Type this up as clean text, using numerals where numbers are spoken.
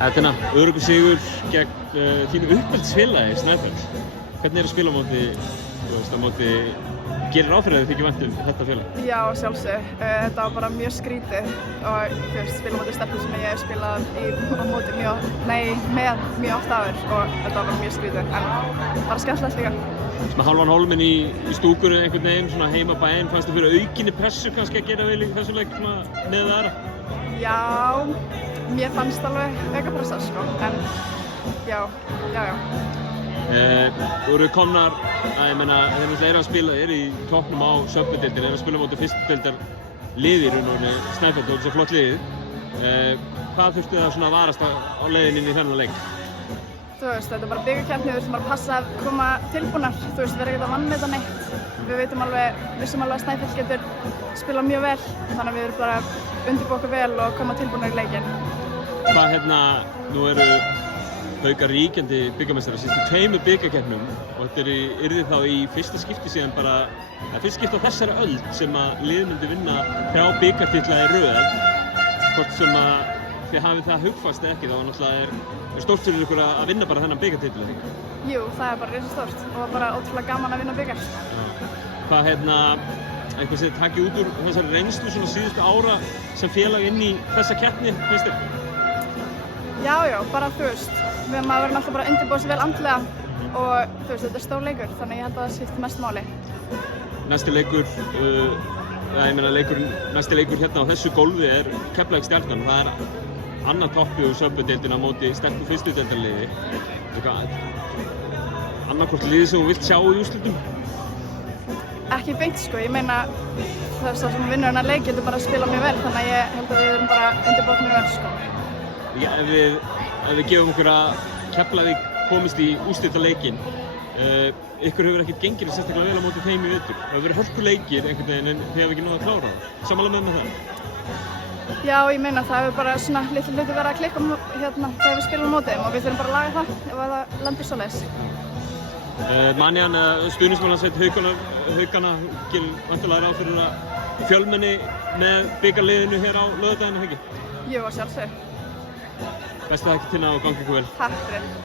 Þetta öruggur sigur gegn þínu uppeldisfélagi Snæfell. Hvernig að spila á móti, á móti gerir ráð fyrir að þið þykir vænt þetta félag? Já, sjálfsög. Þetta var bara mjög skrítið og spila á móti stelpu sem ég hef spilað á móti með mjög oft áður og þetta var bara mjög skrítið en bara skemmtilegt líka. Svona hálfan hólminn í stúkunni einhvern veginn, svona heima bæinn, fannst þú fyrir aukinni pressu kannski að gera vel í þessu leik með það aðra? Já, mér fannst alveg auka pressa sko, en já. Þú eru komnar, ég meina, þeir að spila í toppnum á söfnudeildinni, að spila á móti fyrstudeildar liði í rauninni, Snæfell, það er svo flott liðið. Hvað þurftu það svona að varast á leiðinni inn í þennan leik? Þetta er bara bikarkeppni, við þurfum bara að passa að koma tilbúnar, við erum ekkert að vanmeta neitt. Við vissum alveg að Snæfell getur spilað mjög vel, þannig að við erum bara að undirbúa okkur vel og koma tilbúnar í leikinn. Hvað nú eru Haukar ríkjandi bikarmeistarar síðustu 2 bikarkeppnum og þetta yrði þá í fyrsta skipti síðan bara, fyrsta skipti á þessari öld sem að lið myndi vinna 3 bikartitla í röð. Hvort sem að þið hafið það hugfast eða ekki, þá náttúrulega stórt fyrir ykkur að vinna bara þennan bikartitla. Jú, það er bara risastórt og bara ótrúlega gaman að vinna bikar. Hvað eitthvað sem þið takið út úr þessari reynslu svona síðustu ára sem félag inn í þessa keppni, finnst þér? Já, bara maður verður náttúrulega bara að undirbúa sig vel andlega og þetta er stór leikur, þannig ég held að það skiptir mestu máli. Næsti leikur hérna á þessu gólfi er Keflavík Stjarnan og það er annað toppi úr söpbudeildin á móti sterku fyrstudeildarliði. Annarkvort liði sem þú vilt sjá í úrslitum? Ekki beint sko, ég meina þess að sem vinnur hennar leik getur bara að spila mjög vel, þannig að ég held að við erum bara undirbúa okkur mjög vel sko. Já, ef við gefum okkur að Keflavík komist í úrslitaleikinn, ykkur hefur ekkert gengið sérstaklega vel á móti þeim í vetur. Það hefur verið hörkuleikir einhvern veginn en þið hefur ekki náð að klára það. Sammála með það? Já, ég meina það hefur bara svona litlu hluti verið að klikka þegar við spilum á móti þeim og við þurfum bara að laga það ef það lendir svoleiðis. Manjan, stuðningsmannasveit Haukana gerir væntanlega ráð fyrir að fjölmenni með bikarliðinu hér á laugardaginn, ekki? Jú, að sjálfsögðu. Besta þakkir og gangi ykkur vel. Takk fyrir.